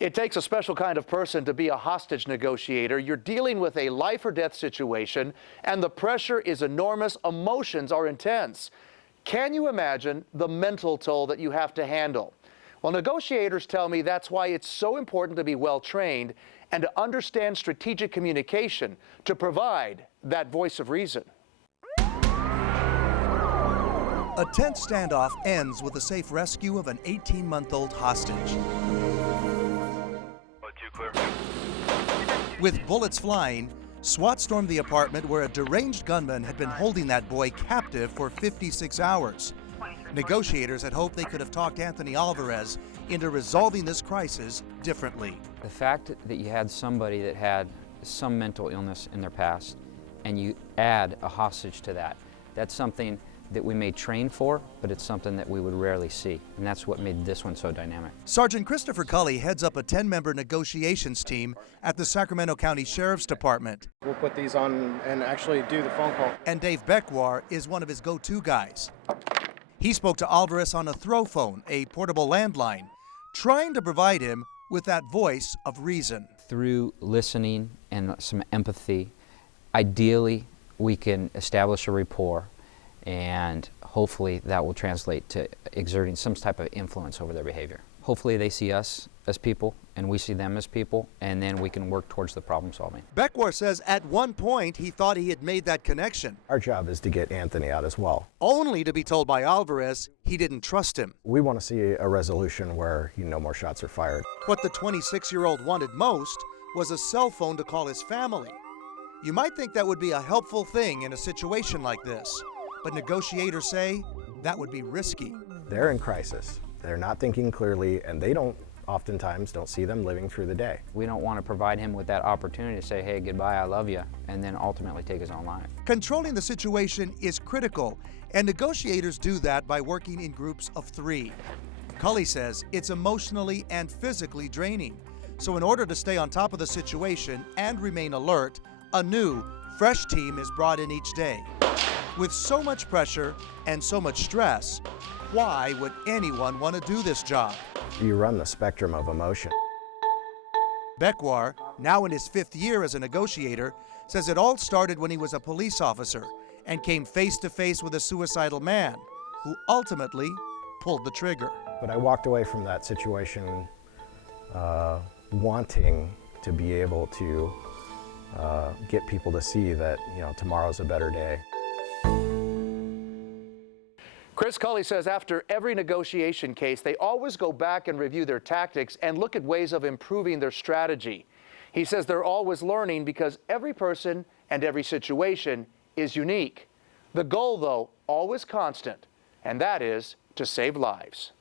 It takes a special kind of person to be a hostage negotiator. You're dealing with a life or death situation, and the pressure is enormous. Emotions are intense. Can you imagine the mental toll that you have to handle? Well, negotiators tell me that's why it's so important to be well trained and to understand strategic communication to provide that voice of reason. A tense standoff ends with the safe rescue of an 18-month-old hostage. With bullets flying, SWAT stormed the apartment where a deranged gunman had been holding that boy captive for 56 hours. Negotiators had hoped they could have talked Anthony Alvarez into resolving this crisis differently. The fact that you had somebody that had some mental illness in their past and you add a hostage to that, that's something that we may train for, but it's something that we would rarely see, and that's what made this one so dynamic. Sergeant Christopher Cully heads up a 10-member negotiations team at the Sacramento County Sheriff's Department. We'll put these on and actually do the phone call. And Dave Beckwar is one of his go-to guys. He spoke to Alvarez on a throw phone, a portable landline, trying to provide him with that voice of reason. Through listening and some empathy, ideally we can establish a rapport, and hopefully that will translate to exerting some type of influence over their behavior. Hopefully they see us as people and we see them as people, and then we can work towards the problem solving. Beckwar says at one point he thought he had made that connection. Our job is to get Anthony out as well. Only to be told by Alvarez he didn't trust him. We want to see a resolution where no more shots are fired. What the 26-year-old wanted most was a cell phone to call his family. You might think that would be a helpful thing in a situation like this, but negotiators say that would be risky. They're in crisis. They're not thinking clearly, and they oftentimes don't see them living through the day. We don't want to provide him with that opportunity to say, hey, goodbye, I love you, and then ultimately take his own life. Controlling the situation is critical, and negotiators do that by working in groups of 3. Cully says it's emotionally and physically draining. So in order to stay on top of the situation and remain alert, a new, fresh team is brought in each day. With so much pressure and so much stress, why would anyone want to do this job? You run the spectrum of emotion. Beckwar, now in his 5th year as a negotiator, says it all started when he was a police officer and came face to face with a suicidal man who ultimately pulled the trigger. But I walked away from that situation wanting to be able to get people to see that tomorrow's a better day. Chris Cully says after every negotiation case, they always go back and review their tactics and look at ways of improving their strategy. He says they're always learning because every person and every situation is unique. The goal, though, always constant, and that is to save lives.